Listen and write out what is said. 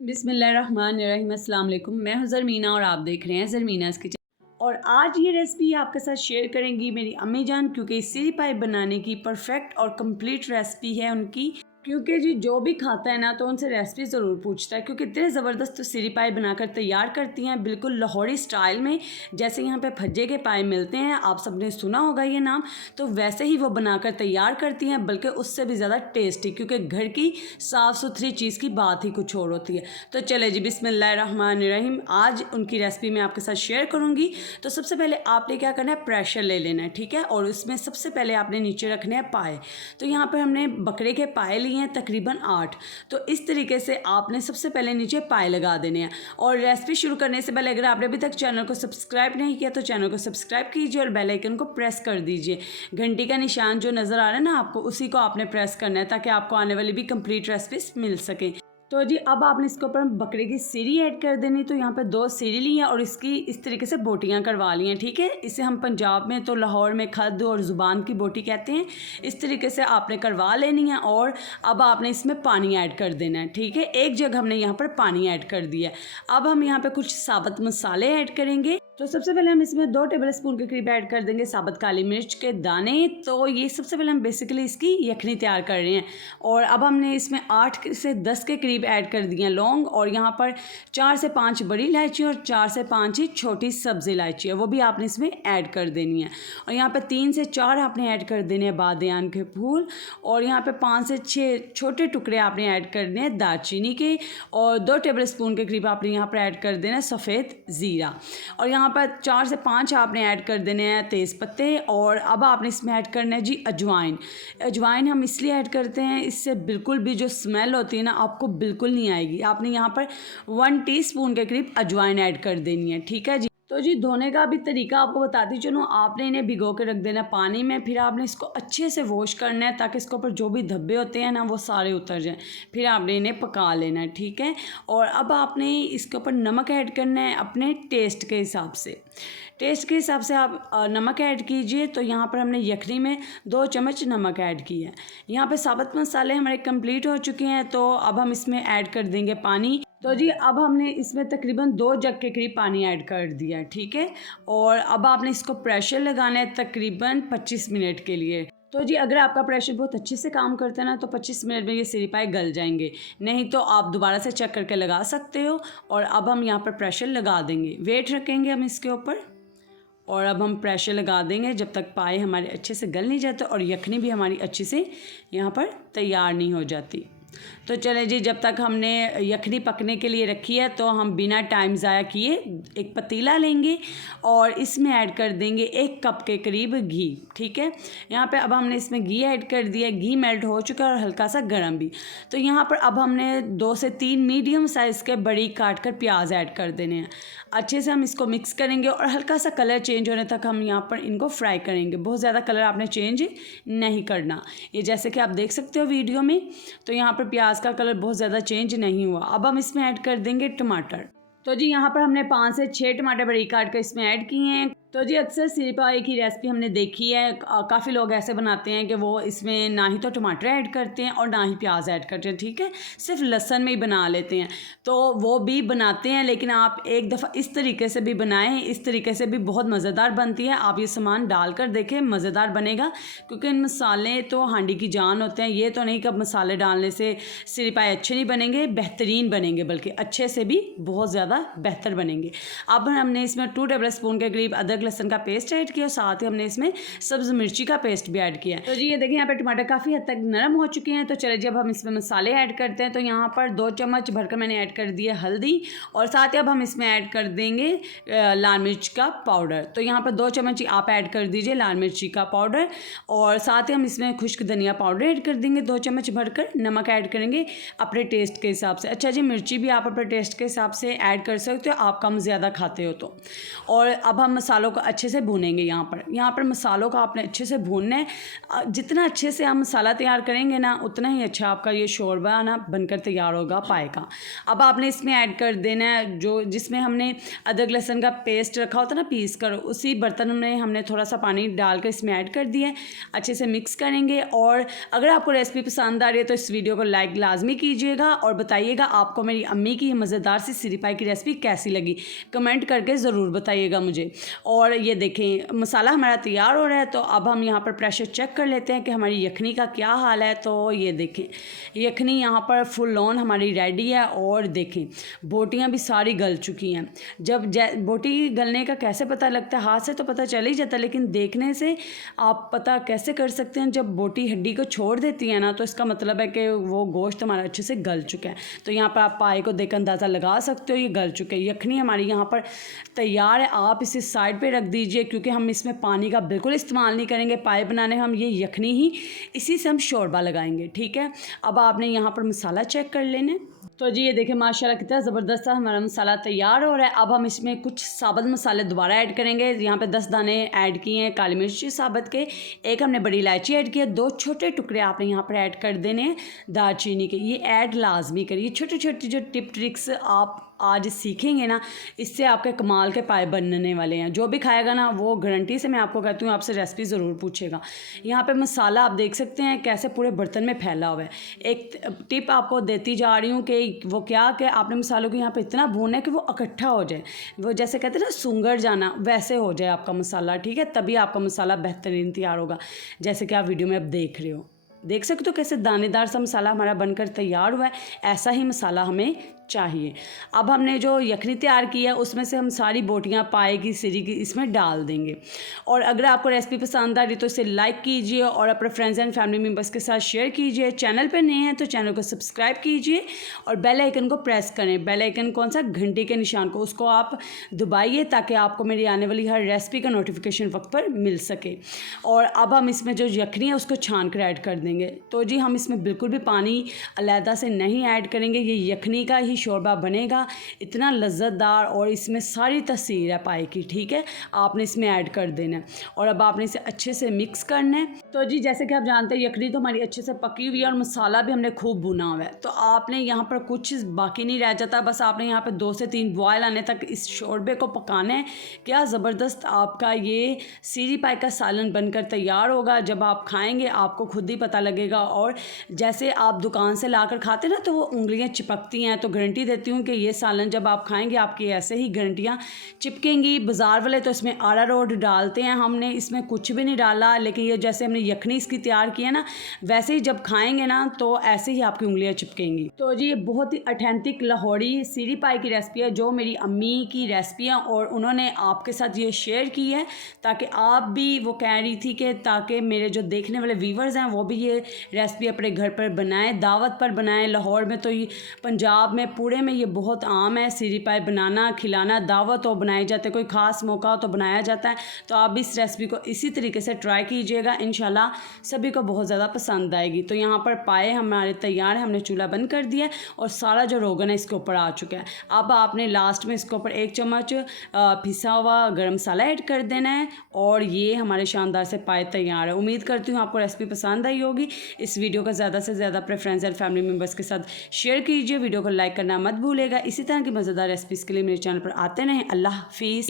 बिस्मिल्लाहिर्रहमानिर्रहीम, अस्सलाम वालेकुम। मैं हूं ज़रमीना और आप देख रहे हैं ज़रमीनास किचन। और आज ये रेसिपी आपके साथ शेयर करेंगी मेरी अम्मी जान, क्योंकि सीरी पाई बनाने की परफेक्ट और कंप्लीट रेसिपी है उनकी। क्योंकि जी जो भी खाता है ना तो उनसे रेसिपी ज़रूर पूछता है, क्योंकि इतने ज़बरदस्त सीरी पाई बनाकर तैयार करती हैं बिल्कुल लाहौरी स्टाइल में। जैसे यहाँ पे भज्जे के पाए मिलते हैं, आप सबने सुना होगा ये नाम, तो वैसे ही वो बनाकर तैयार करती हैं, बल्कि उससे भी ज़्यादा टेस्टी, क्योंकि घर की साफ़ सुथरी चीज़ की बात ही कुछ और होती है। तो चले जी, बिस्मिल्लाहिर्रहमानिर्रहीम, आज उनकी रेसिपी मैं आपके साथ शेयर करूँगी। तो सबसे पहले आपने क्या करना है, प्रेशर ले लेना है, ठीक है। और उसमें सबसे पहले आपने नीचे रखने हैं पाए। तो यहाँ पर हमने बकरे के पाए लिए हैं तकरीबन 8। तो इस तरीके से आपने सबसे पहले नीचे पाए लगा देने हैं। और रेसिपी शुरू करने से पहले अगर आपने अभी तक चैनल को सब्सक्राइब नहीं किया तो चैनल को सब्सक्राइब कीजिए और बेल आइकन को प्रेस कर दीजिए। घंटी का निशान जो नज़र आ रहा है ना आपको, उसी को आपने प्रेस करना है ताकि आपको आने वाली भी कंप्लीट रेसिपीज मिल सके। तो जी अब आपने इसके ऊपर बकरे की सीरी ऐड कर देनी। तो यहाँ पे 2 सीरी ली हैं और इसकी इस तरीके से बोटियाँ करवा ली हैं, ठीक है। इसे हम पंजाब में तो लाहौर में खद और ज़ुबान की बोटी कहते हैं। इस तरीके से आपने करवा लेनी है और अब आपने इसमें पानी ऐड कर देना है, ठीक है। एक जग हमने यहाँ पर पानी ऐड कर दिया है। अब हम यहाँ पे कुछ साबुत मसाले ऐड करेंगे। तो सबसे पहले हम इसमें 2 टेबलस्पून के करीब ऐड कर देंगे साबुत काली मिर्च के दाने। तो ये सबसे पहले हम बेसिकली इसकी यखनी तैयार कर रहे हैं। और अब हमने इसमें 8 से 10 के करीब ऐड कर दिए हैं लौंग, और यहाँ पर 4 से 5 बड़ी इलायची और 4 से 5 ही छोटी सब्ज़ी इलायची है, वो भी आपने इसमें ऐड कर देनी है। और यहाँ पर 3 से 4 आपने ऐड कर देने हैं बादियान के फूल, और यहाँ पर 5 से 6 छोटे टुकड़े आपने ऐड करने हैं दालचीनी के, और 2 टेबलस्पून के करीब आपने यहाँ पर ऐड कर देना है सफ़ेद ज़ीरा, और यहाँ पर 4 से 5 आपने ऐड कर देने हैं तेज़ पत्ते। और अब आपने इसमें ऐड करना है जी अजवाइन। अजवाइन हम इसलिए ऐड करते हैं, इससे बिल्कुल भी जो स्मेल होती है ना आपको बिल्कुल नहीं आएगी। आपने यहाँ पर 1 टीस्पून के करीब अजवाइन ऐड कर देनी है, ठीक है जी। तो जी धोने का भी तरीका आपको बताती चलूँ। आपने इन्हें भिगो के रख देना पानी में, फिर आपने इसको अच्छे से वॉश करना है ताकि इसके ऊपर जो भी धब्बे होते हैं ना वो सारे उतर जाएं। फिर आपने इन्हें पका लेना है, ठीक है। और अब आपने इसके ऊपर नमक ऐड करना है अपने टेस्ट के हिसाब से। टेस्ट के हिसाब से आप नमक ऐड कीजिए। तो यहाँ पर हमने यखनी में 2 चम्मच नमक ऐड किया है। यहाँ पे साबुत मसाले हमारे कंप्लीट हो चुके हैं। तो अब हम इसमें ऐड कर देंगे पानी। तो जी अब हमने इसमें तकरीबन 2 जग के करीब पानी ऐड कर दिया है, ठीक है। और अब आपने इसको प्रेशर लगाना है तकरीबन 25 मिनट के लिए। तो जी अगर आपका प्रेशर बहुत अच्छे से काम करता है ना तो 25 मिनट में ये सीरी पाई गल जाएंगे, नहीं तो आप दोबारा से चेक करके लगा सकते हो। और अब हम यहाँ पर प्रेशर लगा देंगे, वेट रखेंगे हम इसके ऊपर, और अब हम प्रेशर लगा देंगे जब तक पाए हमारे अच्छे से गल नहीं जाते और यखनी भी हमारी अच्छे से यहाँ पर तैयार नहीं हो जाती। तो चले जी, जब तक हमने यखनी पकने के लिए रखी है तो हम बिना टाइम ज़ाया किए एक पतीला लेंगे और इसमें ऐड कर देंगे 1 कप के करीब घी, ठीक है। यहाँ पे अब हमने इसमें घी ऐड कर दिया। घी मेल्ट हो चुका है और हल्का सा गर्म भी। तो यहाँ पर अब हमने 2 से 3 मीडियम साइज़ के बड़ी काट कर प्याज ऐड कर देने हैं। अच्छे से हम इसको मिक्स करेंगे और हल्का सा कलर चेंज होने तक हम यहाँ पर इनको फ्राई करेंगे। बहुत ज़्यादा कलर आपने चेंज नहीं करना। ये जैसे कि आप देख सकते हो वीडियो में, तो यहाँ पर प्याज का कलर बहुत ज़्यादा चेंज नहीं हुआ। अब हम इसमें ऐड कर देंगे टमाटर। तो जी यहाँ पर हमने 5 से 6 टमाटर बड़ी काट कर इसमें ऐड किए हैं। तो जी अक्सर सीरी पाई की रेसिपी हमने देखी है, काफ़ी लोग ऐसे बनाते हैं कि वो इसमें ना ही तो टमाटर ऐड करते हैं और ना ही प्याज ऐड करते हैं, ठीक है, सिर्फ लहसुन में ही बना लेते हैं। तो वो भी बनाते हैं, लेकिन आप एक दफ़ा इस तरीके से भी बनाएं, इस तरीके से भी बहुत मज़ेदार बनती है। आप ये सामान डाल कर देखें, मज़ेदार बनेगा, क्योंकि इन मसाले तो हांडी की जान होते हैं। ये तो नहीं कि मसाले डालने से सीरी पाई अच्छे नहीं बनेंगे, बेहतरीन बनेंगे, बल्कि अच्छे से भी बहुत ज़्यादा बेहतर बनेंगे। अब हमने इसमें 2 टेबलस्पून के करीब अदरक लहसुन का पेस्ट ऐड किया और साथ ही हमने इसमें सब्ज़ मिर्ची का पेस्ट भी ऐड किया। तो जी ये देखिए यहाँ पे टमाटर काफ़ी हद तक नरम हो चुके हैं। तो चलिए जब हम इसमें मसाले ऐड करते हैं, तो यहाँ पर 2 चम्मच भरकर मैंने ऐड कर दिया हल्दी, और साथ ही अब हम इसमें ऐड कर देंगे लाल मिर्च का पाउडर। तो यहाँ पर 2 चम्मच आप ऐड कर दीजिए लाल मिर्ची का पाउडर, और साथ ही हम इसमें खुश्क धनिया पाउडर ऐड कर देंगे 2 चम्मच भरकर। नमक ऐड करेंगे अपने टेस्ट के हिसाब से। अच्छा जी, मिर्ची भी आप अपने टेस्ट के हिसाब से ऐड कर सकते हो, आप कम ज़्यादा खाते हो तो। और अब हम मसालों मसालों को अच्छे से भूनेंगे। यहाँ पर मसालों को आपने अच्छे से भूनना है। जितना अच्छे से आप मसाला तैयार करेंगे ना, उतना ही अच्छा आपका ये शोरबा ना बनकर तैयार होगा पाए का। अब आपने इसमें ऐड कर देना है जो जिसमें हमने अदरक लहसुन का पेस्ट रखा होता है ना पीस कर, उसी बर्तन में हमने थोड़ा सा पानी डालकर इसमें ऐड कर दिया है। अच्छे से मिक्स करेंगे। और अगर आपको रेसिपी पसंद आ रही है तो इस वीडियो को लाइक लाजमी कीजिएगा और बताइएगा आपको मेरी अम्मी की मज़ेदार सी सिरी पाई की रेसिपी कैसी लगी, कमेंट करके ज़रूर बताइएगा मुझे। और ये देखें मसाला हमारा तैयार हो रहा है, तो अब हम यहाँ पर प्रेशर चेक कर लेते हैं कि हमारी यखनी का क्या हाल है। तो ये देखें यखनी यहाँ पर फुल ऑन हमारी रेडी है। और देखें बोटियाँ भी सारी गल चुकी हैं। जब बोटी गलने का कैसे पता लगता है, हाथ से तो पता चल ही जाता है, लेकिन देखने से आप पता कैसे कर सकते हैं। जब बोटी हड्डी को छोड़ देती है ना, तो इसका मतलब है कि वो गोश्त हमारा अच्छे से गल चुका है। तो यहाँ पर आप पाए को देख अंदाज़ा लगा सकते हो ये गल चुके हैं। यखनी हमारी यहाँ पर तैयार है। आप इसे साइड पे रख दीजिए क्योंकि हम इसमें पानी का बिल्कुल इस्तेमाल नहीं करेंगे। पाए बनाने हम ये यखनी ही इसी से हम शोरबा लगाएंगे, ठीक है। अब आपने यहाँ पर मसाला चेक कर लेना। तो जी ये देखें माशाल्लाह कितना ज़बरदस्त हमारा मसाला तैयार हो रहा है। अब हम इसमें कुछ साबुत मसाले दोबारा ऐड करेंगे। यहाँ पे 10 दाने ऐड किए हैं काली मिर्च साबुत के, एक हमने बड़ी इलायची ऐड की है, 2 छोटे टुकड़े आपने यहाँ पर ऐड कर देने हैं दालचीनी के। ये ऐड लाजमी करिए। छोटी छोटी जो टिप ट्रिक्स आप आज सीखेंगे ना, इससे आपके कमाल के पाए बनने वाले हैं। जो भी खाएगा ना वो गारंटी से मैं आपको कहती हूँ आपसे रेसिपी ज़रूर पूछेगा। यहाँ पे मसाला आप देख सकते हैं कैसे पूरे बर्तन में फैला हुआ है। एक टिप आपको देती जा रही हूँ कि वो क्या कि आपने मसालों को यहाँ पे इतना भूनना है कि वो इकट्ठा हो जाए, वो जैसे कहते हैं ना सुंगर जाना, वैसे हो जाए आपका मसाला, ठीक है। तभी आपका मसाला बेहतरीन तैयार होगा। जैसे कि आप वीडियो में अब देख रहे हो, देख सकते हो कैसे दानेदार सा मसाला हमारा बनकर तैयार हुआ है। ऐसा ही मसाला हमें चाहिए। अब हमने जो यखनी तैयार की है उसमें से हम सारी बोटियां पाए की सिरी की इसमें डाल देंगे। और अगर आपको रेसिपी पसंद आ रही तो इसे लाइक कीजिए और अपने फ्रेंड्स एंड फैमिली मेम्बर्स के साथ शेयर कीजिए। चैनल पर नए हैं तो चैनल को सब्सक्राइब कीजिए और बेल आइकन को प्रेस करें। बेल आइकन कौन सा, घंटे के निशान को, उसको आप दबाइए ताकि आपको मेरी आने वाली हर रेसिपी का नोटिफिकेशन वक्त पर मिल सके। और अब हम इसमें जो यखनी है उसको छान कर ऐड कर देंगे। तो जी हम इसमें बिल्कुल भी पानी अलहदा से नहीं ऐड करेंगे। ये यखनी का ही शोरबा बनेगा, इतना लज्जतदार, और इसमें सारी तसीर है पाए की, ठीक है। आपने इसमें ऐड कर देना है और अब आपने इसे अच्छे से मिक्स करना है। तो जी जैसे कि आप जानते हैं यखनी तो हमारी अच्छे से पकी हुई है और मसाला भी हमने खूब भुना हुआ है। तो आपने यहाँ पर कुछ बाकी नहीं रह जाता, बस आपने यहाँ पर 2 से 3 बॉयल आने तक इस शोरबे को पकाना है। क्या ज़बरदस्त आपका ये सिरी पाई का सालन बनकर तैयार होगा। जब आप खाएँगे आपको खुद ही पता लगेगा। और जैसे आप दुकान से ला कर खाते ना तो वो उंगलियाँ चिपकती हैं, तो गारंटी देती हूँ कि ये सालन जब आप खाएंगे आपकी ऐसे ही गारंटियाँ चिपकेंगी। बाज़ार वाले तो इसमें अरारोट डालते हैं, हमने इसमें कुछ भी नहीं डाला। लेकिन ये जैसे हमने यखनी इसकी तैयार की है ना, वैसे ही जब खाएंगे ना तो ऐसे ही आपकी उंगलियाँ चिपकेंगी। तो जी ये बहुत ही ऑथेंटिक लाहौरी सिरी पाई की रेसिपी है जो मेरी अम्मी की रेसिपी है और उन्होंने आपके साथ ये शेयर की है ताकि आप भी, वो कह रही थी कि ताकि मेरे जो देखने वाले व्यूवर्स हैं वो भी ये रेसिपी अपने घर पर बनाएं, दावत पर बनाएं। लाहौर में तो ये, पंजाब में पूरे में ये बहुत आम है सिरी पाई बनाना, खिलाना, दावत हो बनाए जाते हैं, कोई ख़ास मौका हो तो बनाया जाता है। तो आप इस रेसिपी को इसी तरीके से ट्राई कीजिएगा, इंशाल्लाह सभी को बहुत ज़्यादा पसंद आएगी। तो यहाँ पर पाए हमारे तैयार है, हमने चूल्हा बंद कर दिया और सारा जो रोगन है इसके ऊपर आ चुका है। अब आपने लास्ट में इसके ऊपर 1 चम्मच पिसा हुआ गर्म मसाला ऐड कर देना है और ये हमारे शानदार से पाए तैयार है। उम्मीद करती हूँ आपको रेसिपी पसंद आई होगी। इस वीडियो को ज़्यादा से ज़्यादा अपने फ्रेंड्स एंड फैमिली मेम्बर्स के साथ शेयर कीजिए। वीडियो को लाइक करना मत भूलिएगा। इसी तरह की मज़ेदार रेसिपीज़ के लिए मेरे चैनल पर आते रहें। अल्लाह हाफिज़।